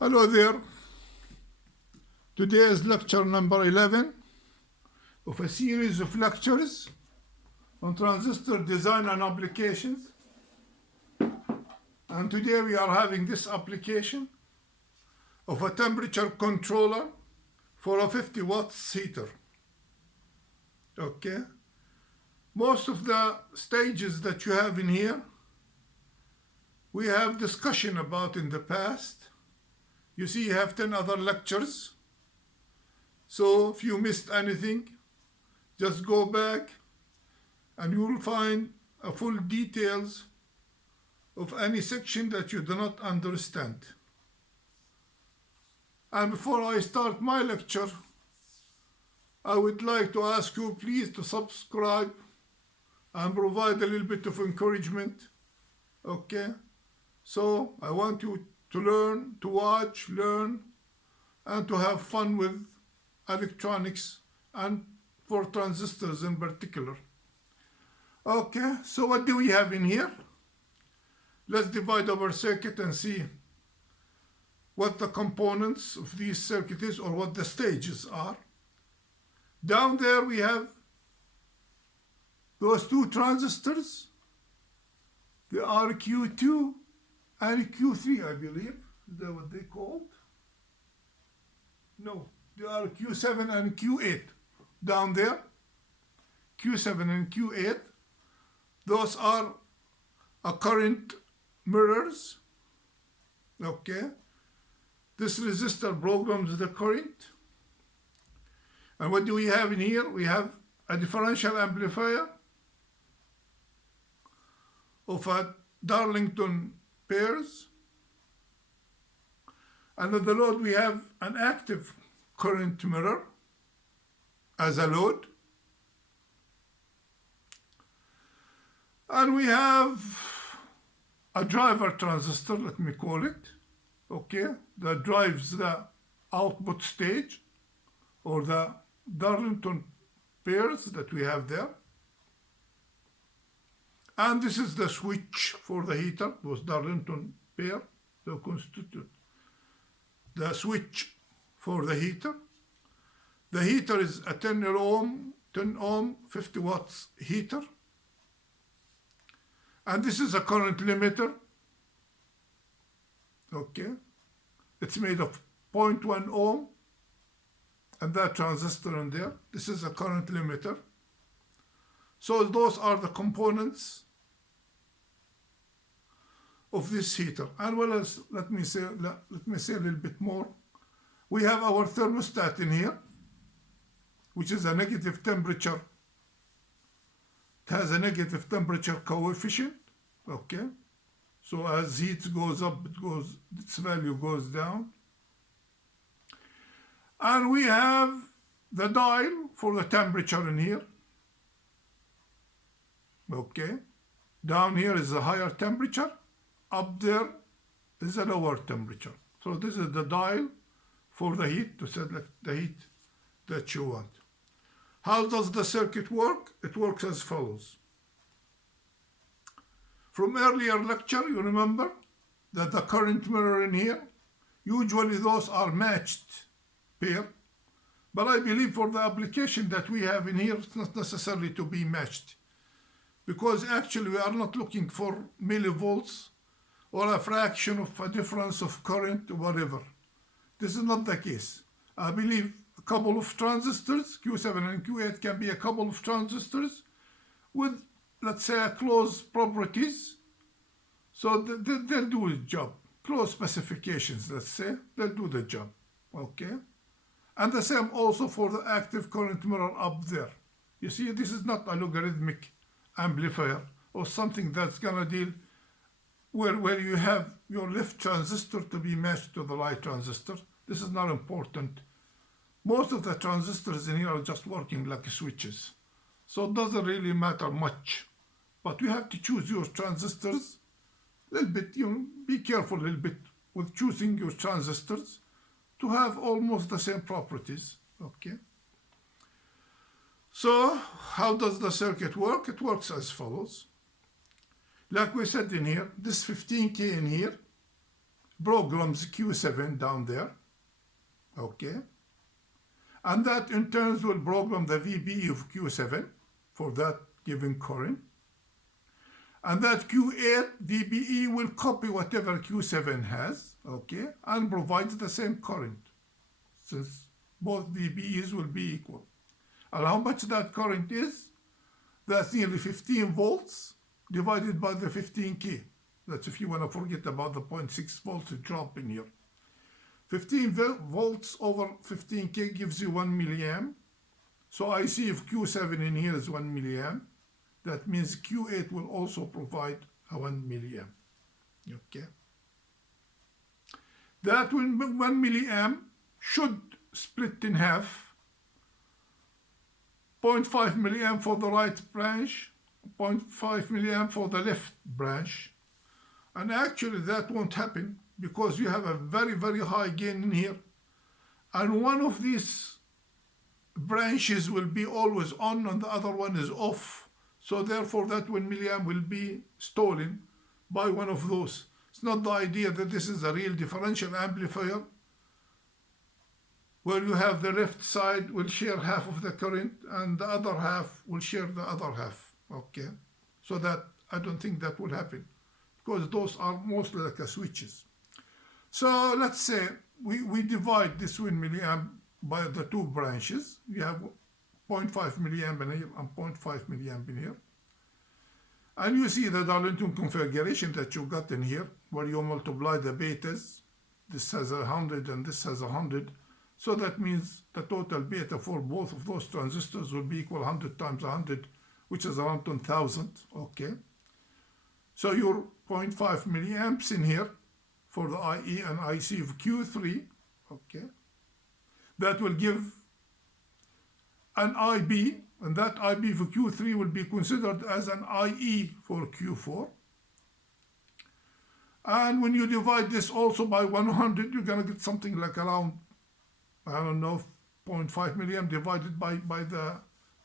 Hello there. Today is lecture number 11 of a series of lectures on transistor design and applications. And today we are having this application of a temperature controller for a 50 watts heater. Okay. Most of the stages that you have in here, we have discussion about in the past. You see, you have 10 other lectures. So if you missed anything, just go back and you will find a full details of any section that you do not understand. And before I start my lecture, I would like to ask you please to subscribe and provide a little bit of encouragement. Okay? So I want you to learn, to watch, learn, and to have fun with electronics and for transistors in particular. Okay, so what do we have in here? Let's divide our circuit and see what the components of these circuit is or what the stages are. Down there we have those two transistors, the RQ2 and Q3, I believe. Is that what they called? No, they are Q7 and Q8 down there. Q7 and Q8. Those are current mirrors. Okay. This resistor programs the current. And what do we have in here? We have a differential amplifier of a Darlington pairs, and at the load we have an active current mirror as a load, and we have a driver transistor, let me call it, okay, that drives the output stage or the Darlington pairs that we have there. And this is the switch for the heater, those Darlington pair, they constitute the switch for the heater. The heater is a 10 ohm, 50 watts heater. And this is a current limiter. Okay. It's made of 0.1 ohm and that transistor in there. This is a current limiter. So those are the components of this heater. And what else? Let me say a little bit more. We have our thermostat in here, which is a negative temperature. It has a negative temperature coefficient. Okay. So as heat goes up, its value goes down. And we have the dial for the temperature in here. Okay. Down here is a higher temperature. Up there is a lower temperature. So this is the dial for the heat, to select the heat that you want. How does the circuit work? It works as follows. From earlier lecture, you remember that the current mirror in here, usually those are matched pair, but I believe for the application that we have in here, it's not necessarily to be matched, because actually we are not looking for millivolts or a fraction of a difference of current or whatever. This is not the case. I believe a couple of transistors, Q7 and Q8 can be a couple of transistors with, let's say, close properties. So they'll do the job. Close specifications, let's say, they'll do the job. Okay? And the same also for the active current mirror up there. You see, this is not a logarithmic amplifier or something that's gonna deal where you have your left transistor to be matched to the right transistor. This is not important. Most of the transistors in here are just working like switches. So it doesn't really matter much. But you have to choose your transistors a little bit, be careful a little bit with choosing your transistors to have almost the same properties. Okay. So how does the circuit work? It works as follows. Like we said in here, this 15K in here programs Q7 down there, okay? And that in turn will program the VBE of Q7 for that given current. And that Q8 VBE will copy whatever Q7 has, okay, and provides the same current, since both VBEs will be equal. And how much that current is? That's nearly 15 volts divided by the 15K. That's if you want to forget about the 0.6 volts drop in here. 15 volts over 15K gives you 1 milliamp. So I see if Q7 in here is 1 milliamp, that means Q8 will also provide a 1 milliamp. Okay. That 1 milliamp should split in half. 0.5 milliamp for the right branch, 0.5 milliamp for the left branch. And actually that won't happen because you have a very, very high gain in here. And one of these branches will be always on and the other one is off. So therefore that 1 milliamp will be stolen by one of those. It's not the idea that this is a real differential amplifier where you have the left side will share half of the current and the other half will share the other half. Okay, so that I don't think that will happen because those are mostly like switches. So let's say we divide this 1 milliamp by the two branches. We have 0.5 milliamp in here and 0.5 milliamp in here. And you see the Darlington configuration that you got in here, where you multiply the betas. This has 100 and this has 100. So that means the total beta for both of those transistors will be equal 100 times 100, which is around 10,000. Okay. So your 0.5 milliamps in here for the IE and IC of Q3. Okay. That will give an IB, and that IB for Q3 will be considered as an IE for Q4. And when you divide this also by 100, you're going to get something like around, I don't know, 0.5 milliamp divided by the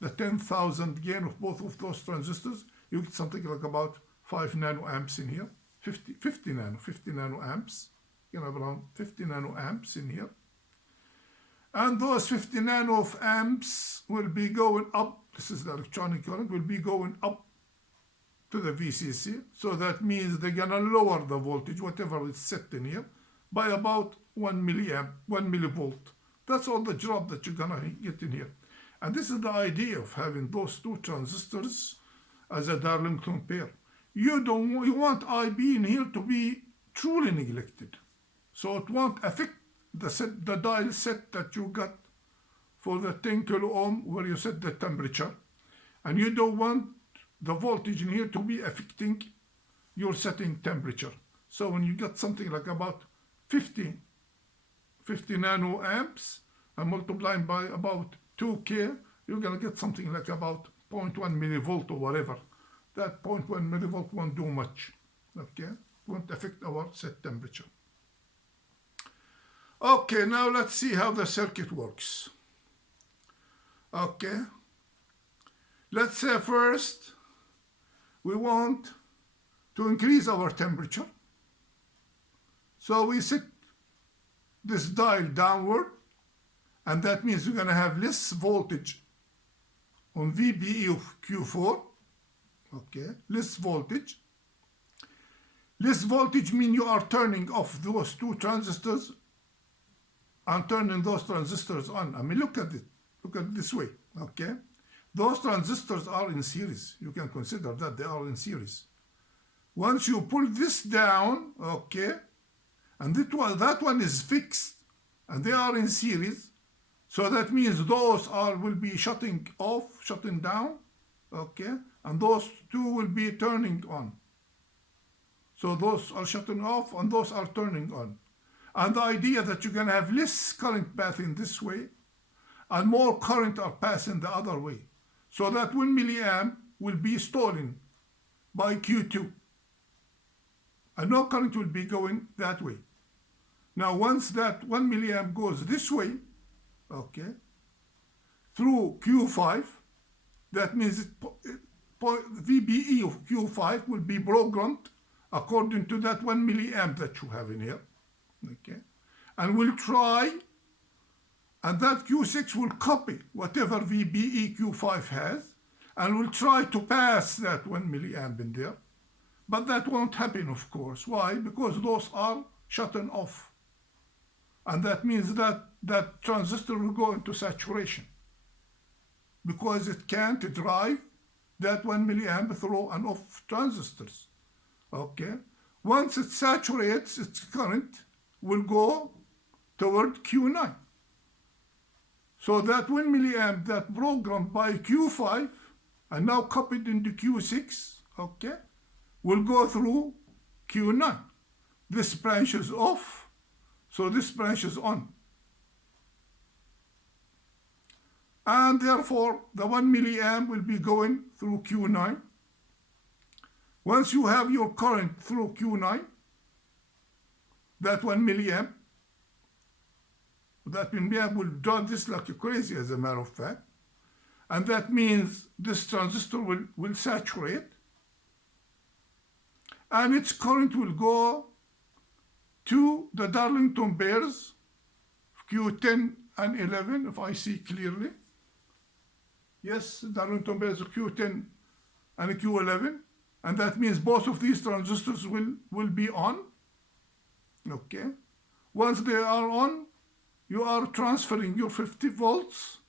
10,000 gain of both of those transistors. You get something like about 5 nanoamps in here, 50 nanoamps. You have around 50 nanoamps in here. And those 50 nanoamps will be going up. This is the electronic current, will be going up to the VCC. So that means they're going to lower the voltage, whatever is set in here, by about 1 milliamp, 1 millivolt. That's all the drop that you're going to get in here. And this is the idea of having those two transistors as a Darlington pair. You want IB in here to be truly neglected. So it won't affect the dial set that you got for the 10 kilo ohm where you set the temperature. And you don't want the voltage in here to be affecting your setting temperature. So when you get something like about 50 nanoamps and multiplying by about 2K, you're going to get something like about 0.1 millivolt or whatever. That 0.1 millivolt won't do much. Okay, won't affect our set temperature. Okay, now let's see how the circuit works. Okay, let's say first we want to increase our temperature. So we set this dial downward, and that means we're going to have less voltage on VBE of Q4. Okay, less voltage. Less voltage means you are turning off those two transistors and turning those transistors on. I mean, look at it. Look at it this way. Okay, those transistors are in series. You can consider that they are in series. Once you pull this down, okay, and that one is fixed, and they are in series. So that means those will be shutting off, shutting down, okay, and those two will be turning on. So those are shutting off and those are turning on. And the idea that you're going to have less current passing this way and more current are passing the other way. So that 1 milliamp will be stolen by Q2. And no current will be going that way. Now once that 1 milliamp goes this way, okay, through Q5, that means VBE of Q5 will be programmed according to that 1 milliamp that you have in here. Okay, and we'll try, and that Q6 will copy whatever VBE Q5 has, and we'll try to pass that 1 milliamp in there. But that won't happen, of course. Why? Because those are shut off. And that means that that transistor will go into saturation, because it can't drive that 1 milliamp through and off transistors. Okay? Once it saturates, its current will go toward Q9. So that 1 milliamp that programmed by Q5 and now copied into Q6, okay, will go through Q9. This branch is off, so this branch is on. And therefore, the 1 milliamp will be going through Q9. Once you have your current through Q9, that 1 milliamp, that milliamp will draw this like crazy, as a matter of fact. And that means this transistor will saturate, and its current will go to the Darlington pairs, Q10 and 11, if I see clearly. Yes, Darlington pairs of Q10 and Q11, and that means both of these transistors will be on. Okay. Once they are on, you are transferring your 50 volts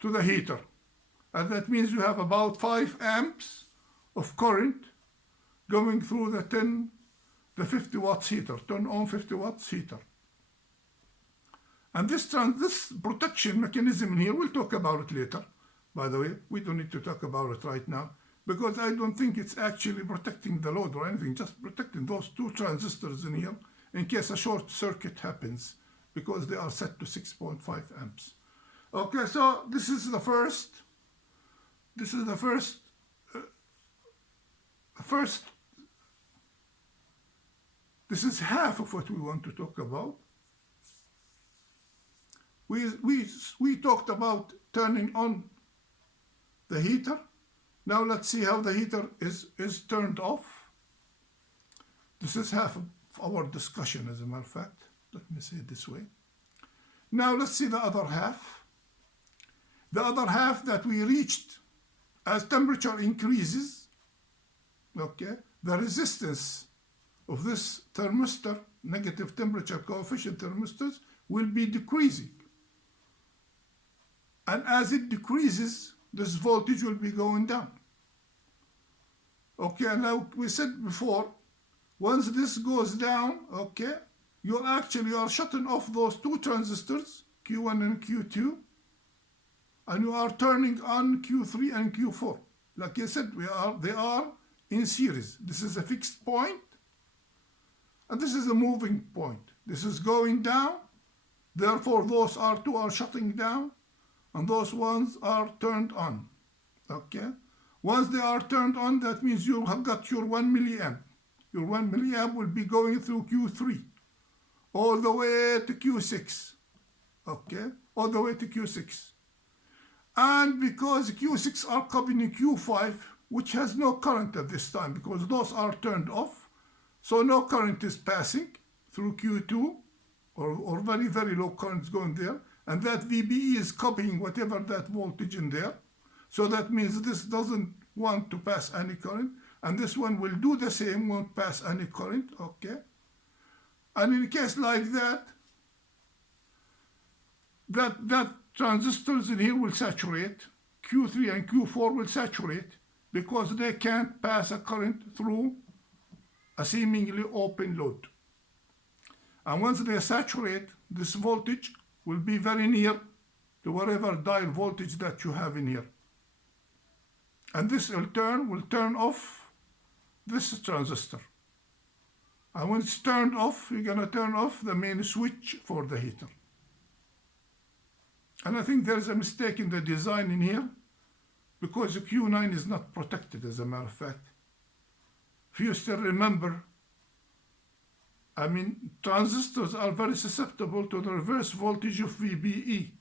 to the heater, and that means you have about 5 amps of current going through the 50 watts heater, turn on 50 watts heater. And this protection mechanism in here, we'll talk about it later. By the way, we don't need to talk about it right now, because I don't think it's actually protecting the load or anything, just protecting those 2 transistors in here in case a short circuit happens, because they are set to 6.5 amps. Okay, so this is the first, this is half of what we want to talk about. We talked about turning on the heater. Now let's see how the heater is turned off. This is half of our discussion, as a matter of fact. Let me say it this way. Now let's see the other half. The other half that we reached as temperature increases, okay, the resistance of this thermistor, negative temperature coefficient thermistors, will be decreasing. And as it decreases, this voltage will be going down. Okay, now we said before, once this goes down, okay, you actually are shutting off those 2 transistors, Q1 and Q2, and you are turning on Q3 and Q4. Like I said, they are in series. This is a fixed point, and this is a moving point. This is going down, therefore those 2 are shutting down, and those ones are turned on. Okay? Once they are turned on, that means you have got your 1 milliamp. Your 1 milliamp will be going through Q3, all the way to Q6. Okay? All the way to Q6. And because Q6 are copying Q5, which has no current at this time, because those are turned off, so no current is passing through Q2, or very, very low current is going there, and that VBE is copying whatever that voltage in there. So that means this doesn't want to pass any current, and this one will do the same, won't pass any current, okay? And in a case like that transistors in here will saturate, Q3 and Q4 will saturate, because they can't pass a current through a seemingly open load. And once they saturate, this voltage will be very near to whatever dial voltage that you have in here. And this will turn off this transistor. And when it's turned off, you're going to turn off the main switch for the heater. And I think there's a mistake in the design in here, because the Q9 is not protected, as a matter of fact. If you still remember, I mean, transistors are very susceptible to the reverse voltage of VBE.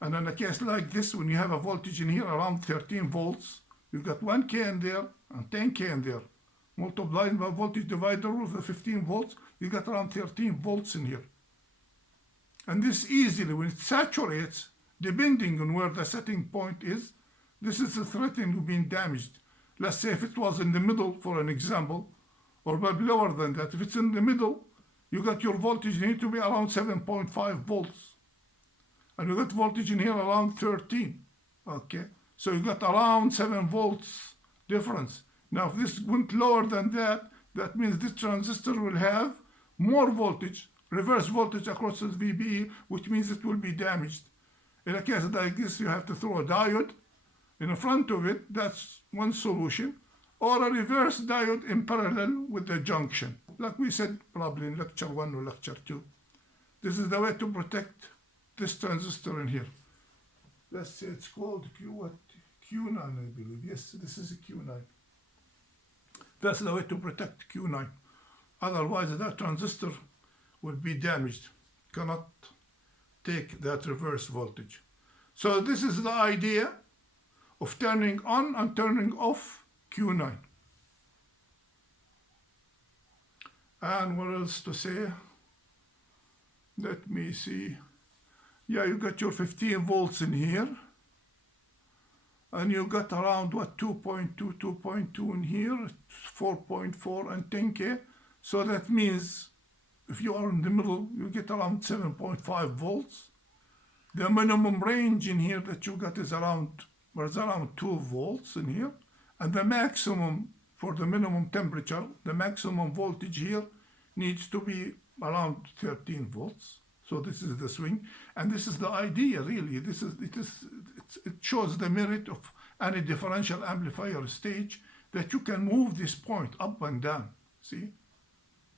And in a case like this, when you have a voltage in here around 13 volts, you've got 1K in there and 10K in there. multiplied by voltage divider rule of the 15 volts, you get around 13 volts in here. And this easily, when it saturates, depending on where the setting point is, this is threatening to being damaged. Let's say if it was in the middle, for an example, or maybe lower than that. If it's in the middle, you got your voltage need to be around 7.5 volts. And you got voltage in here around 13. Okay, so you got around 7 volts difference. Now, if this went lower than that, that means this transistor will have more voltage, reverse voltage across the VBE, which means it will be damaged. In a case like this, you have to throw a diode in front of it. That's one solution. Or a reverse diode in parallel with the junction. Like we said probably in lecture 1 or lecture 2. This is the way to protect this transistor in here. Let's say it's called Q9, I believe. Yes, this is a Q9. That's the way to protect Q9. Otherwise, that transistor will be damaged. Cannot take that reverse voltage. So this is the idea of turning on and turning off Q9. And what else to say? Let me see. Yeah, you got your 15 volts in here. And you got around, what, 2.2, 2.2 in here, 4.4 and 10K. So that means if you are in the middle, you get around 7.5 volts. The minimum range in here that you got is around 2 volts in here. And the maximum for the minimum temperature, the maximum voltage here needs to be around 13 volts. So this is the swing, and this is the idea really. It shows the merit of any differential amplifier stage, that you can move this point up and down. See,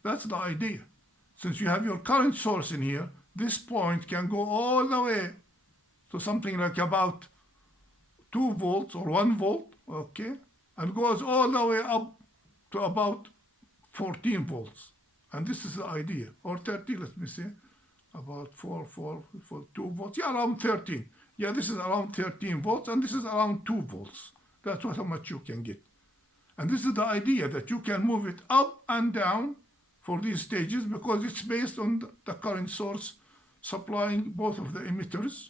that's the idea. Since you have your current source in here, this point can go all the way to something like about 2 volts or 1 volt, okay, and goes all the way up to about 14 volts. And this is the idea, or 30, let me see, about 4, 2 volts, yeah, around 13. Yeah, this is around 13 volts, and this is around 2 volts. That's how much you can get. And this is the idea, that you can move it up and down for these stages, because it's based on the current source supplying both of the emitters.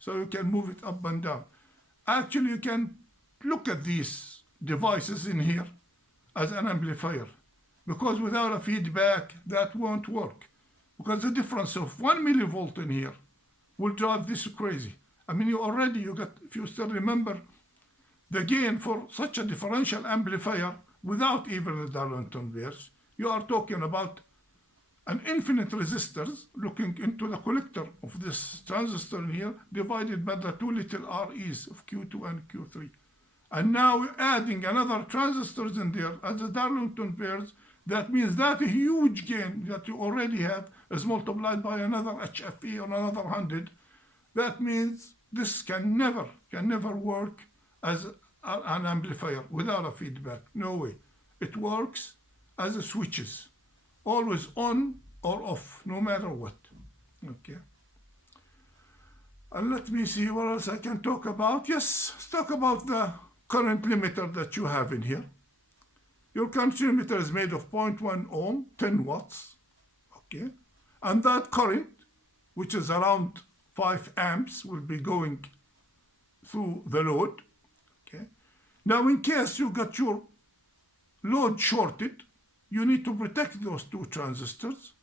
So you can move it up and down. Actually, you can look at these devices in here as an amplifier, because without a feedback, that won't work. Because the difference of 1 millivolt in here will drive this crazy. I mean, you got, if you still remember, the gain for such a differential amplifier without even the Darlington base, you are talking about an infinite resistors looking into the collector of this transistor in here, divided by the 2 little REs of Q2 and Q3. And now we're adding another transistors in there as the Darlington pairs. That means that a huge gain that you already have is multiplied by another HFE or another 100. That means this can never work as an amplifier without a feedback. No way. It works as a switches, always on or off, no matter what. Okay. And let me see what else I can talk about. Yes, let's talk about the current limiter that you have in here. Your current limiter is made of 0.1 ohm, 10 watts, okay? And that current, which is around 5 amps, will be going through the load, okay? Now, in case you got your load shorted, you need to protect those 2 transistors.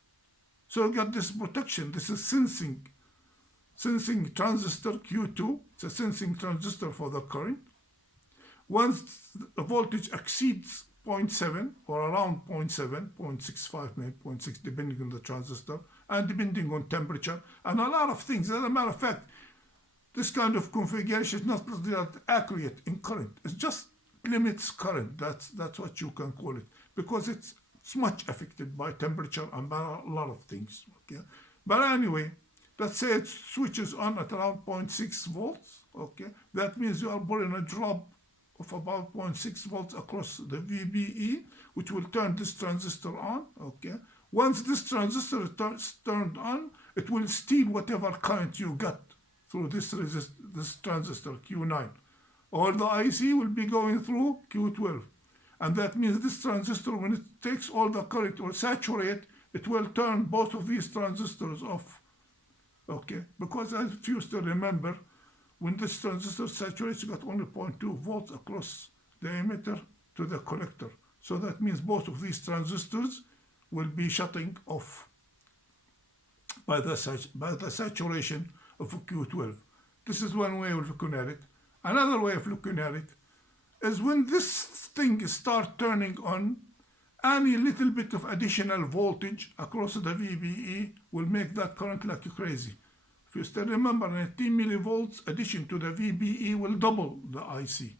So you got this protection. This is sensing transistor Q2. It's a sensing transistor for the current. Once the voltage exceeds 0.7 or around 0.7, 0.65, maybe 0.6, depending on the transistor and depending on temperature and a lot of things. As a matter of fact, this kind of configuration is not that accurate in current. It just limits current. That's what you can call it, because it's much affected by temperature and by a lot of things. Okay, but anyway, let's say it switches on at around 0.6 volts. Okay, that means you are putting a drop of about 0.6 volts across the VBE, which will turn this transistor on. Okay, once this transistor is turned on, it will steal whatever current you got through this transistor Q9, or the IC will be going through Q12, And that means this transistor, when it takes all the current or saturate, it will turn both of these transistors off. Okay, because if you still remember, when this transistor saturates, you got only 0.2 volts across the emitter to the collector. So that means both of these transistors will be shutting off by the saturation of Q12. This is one way of looking at it. Another way of looking at it is when this thing start turning on, any little bit of additional voltage across the VBE will make that current like crazy. If you still remember, 19 millivolts addition to the VBE will double the IC.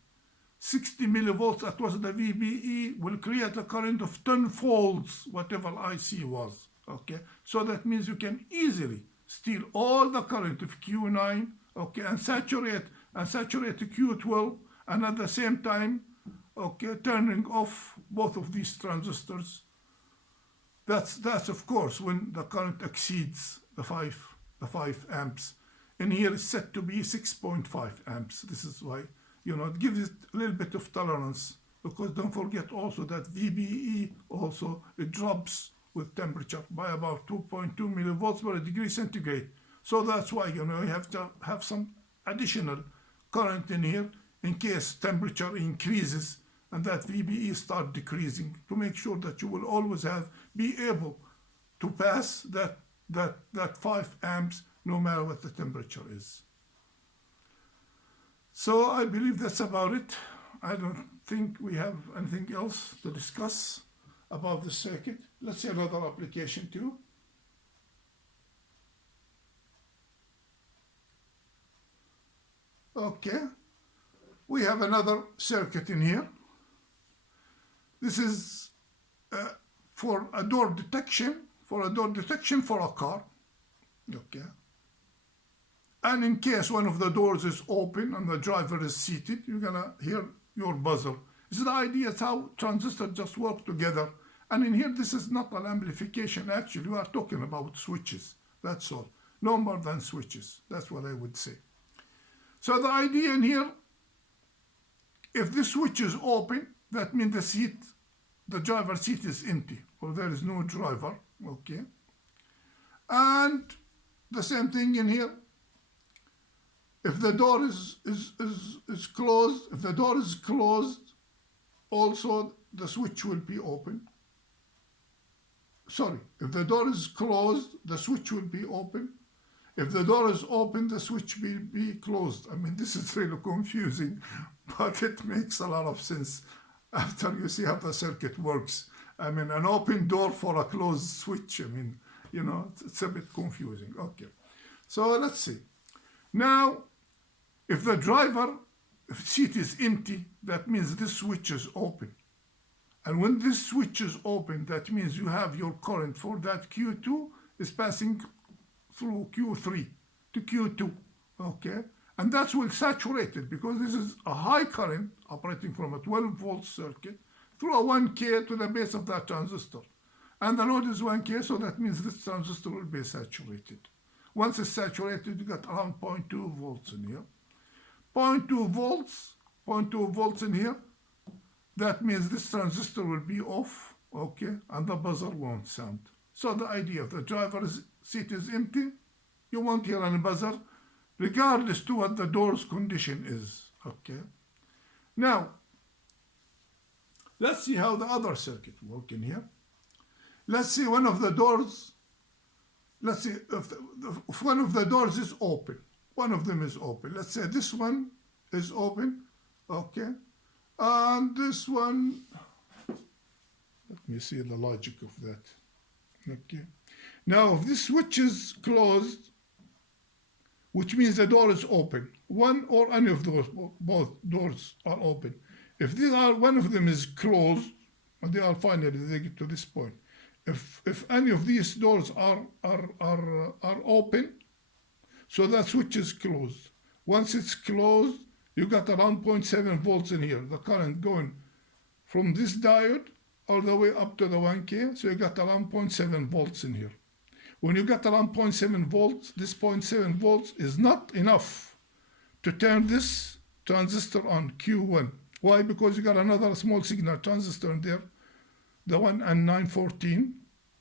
60 millivolts across the VBE will create a current of 10 folds whatever IC was. Okay, so that means you can easily steal all the current of Q9, okay, and saturate Q12, and at the same time, okay, turning off both of these transistors. That's of course when the current exceeds the 5 amps. And here it's set to be 6.5 amps. This is why, it gives it a little bit of tolerance, because don't forget also that VBE also, it drops with temperature by about 2.2 millivolts per degree centigrade. So that's why, you have to have some additional current in here in case temperature increases and that VBE start decreasing, to make sure that you will always be able to pass that 5 amps no matter what the temperature is. So I believe that's about it. I don't think we have anything else to discuss about the circuit. Let's see another application too. Okay, we have another circuit in here. This is for a door detection for a car. Okay. And in case one of the doors is open and the driver is seated, you're gonna hear your buzzer. This is the idea. It's how transistors just work together. And in here, this is not an amplification. Actually, we are talking about switches. That's all. No more than switches. That's what I would say. So the idea in here, if the switch is open, that means the driver's seat is empty, or there is no driver. Okay. And the same thing in here. If the door is closed, also the switch will be open. Sorry, if the door is closed, the switch will be open. If the door is open, the switch will be closed. I mean, this is really confusing, but it makes a lot of sense after you see how the circuit works. I mean, an open door for a closed switch, I mean, it's a bit confusing. Okay, so let's see. Now, if the seat is empty, that means this switch is open. And when this switch is open, that means you have your current for that Q2 is passing through Q3 to Q2, okay? And that's will saturate it, because this is a high current operating from a 12-volt circuit through a 1K to the base of that transistor. And the load is 1K, so that means this transistor will be saturated. Once it's saturated, you got around 0.2 volts in here. 0.2 volts in here. That means this transistor will be off, okay, and the buzzer won't sound. So the idea of the driver's seat is empty, you won't hear any buzzer, regardless to what the door's condition is, okay. Now, let's see how the other circuit works in here. Let's see one of the doors. Let's see if one of the doors is open. One of them is open. Let's say this one is open, okay. And this one, let me see the logic of that. Okay. Now, if this switch is closed, which means the door is open, one or any of those, both doors are open. If one of them is closed, and they get to this point. If any of these doors are open, so that switch is closed. Once it's closed, you got around 0.7 volts in here, the current going from this diode all the way up to the 1K, so you got around 0.7 volts in here. When you got around 0.7 volts, this 0.7 volts is not enough to turn this transistor on Q1. Why? Because you got another small signal transistor in there, the one N914,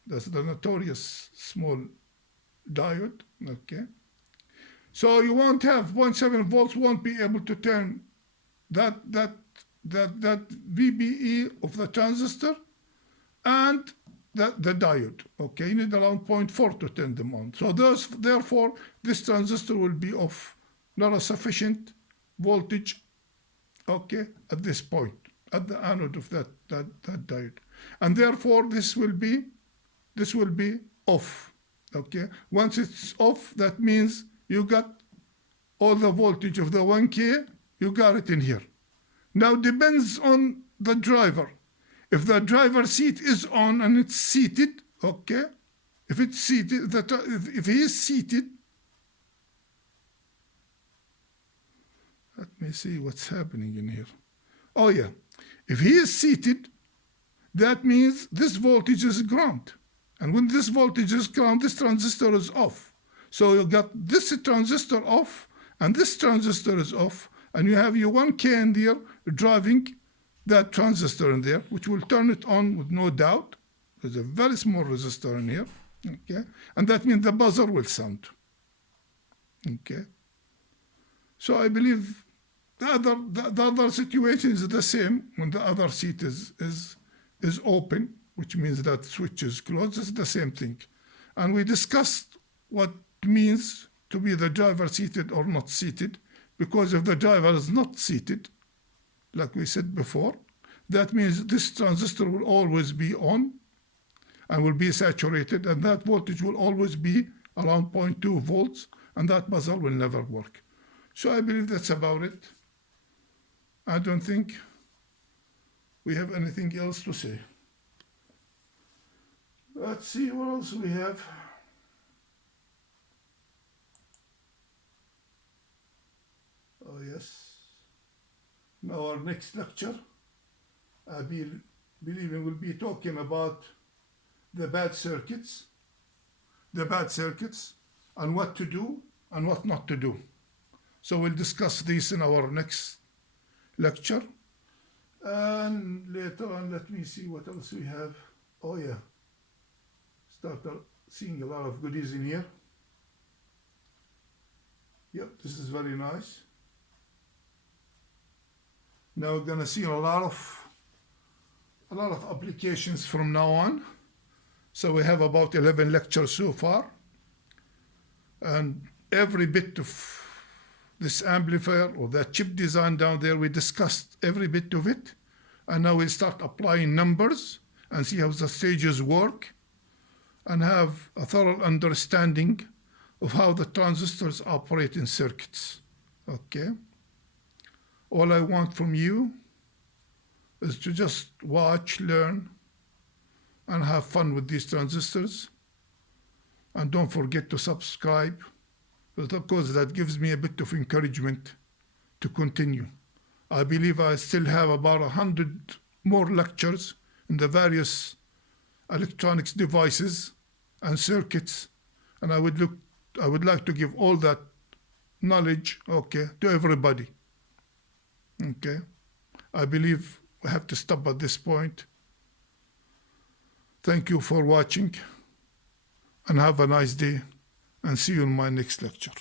that's the notorious small diode, okay? So you won't have 0.7 volts, won't be able to turn that VBE of the transistor and the diode, okay? You need around 0.4 to turn them on. So therefore, this transistor will be off, not a sufficient voltage, okay, at this point, at the anode of that diode. And therefore, this will be off, okay? Once it's off, that means you got all the voltage of the 1K, you got it in here. Now, depends on the driver. If the driver seat is on and it's seated, okay? If it's seated, if he is seated, let me see what's happening in here. Oh yeah, if he is seated, that means this voltage is ground. And when this voltage is ground, this transistor is off. So you got this transistor off, and this transistor is off, and you have your 1K in there driving that transistor in there, which will turn it on with no doubt. There's a very small resistor in here, okay? And that means the buzzer will sound, okay? So I believe the other situation is the same when the other seat is open, which means that switch is closed. It's the same thing. And we discussed what it means to be the driver seated or not seated, because if the driver is not seated, like we said before, that means this transistor will always be on and will be saturated, and that voltage will always be around 0.2 volts, and that buzzer will never work. So I believe that's about it. I don't think we have anything else to say. Let's see what else we have. Oh yes. Now our next lecture, I believe we will be talking about the bad circuits, and what to do and what not to do. So we'll discuss this in our next lecture. And later on, let me see what else we have. Oh yeah, start seeing a lot of goodies in here. Yep, this is very nice. Now we're gonna see a lot of applications from now on. So we have about 11 lectures so far, and every bit of this amplifier or that chip design down there, we discussed every bit of it, and now we'll start applying numbers and see how the stages work and have a thorough understanding of how the transistors operate in circuits, okay? All I want from you is to just watch, learn, and have fun with these transistors. And don't forget to subscribe, because that gives me a bit of encouragement to continue. I believe I still have about 100 more lectures in the various electronics devices and circuits, and I would like to give all that knowledge, okay, to everybody. Okay, I believe we have to stop at this point. Thank you for watching, and have a nice day, and see you in my next lecture.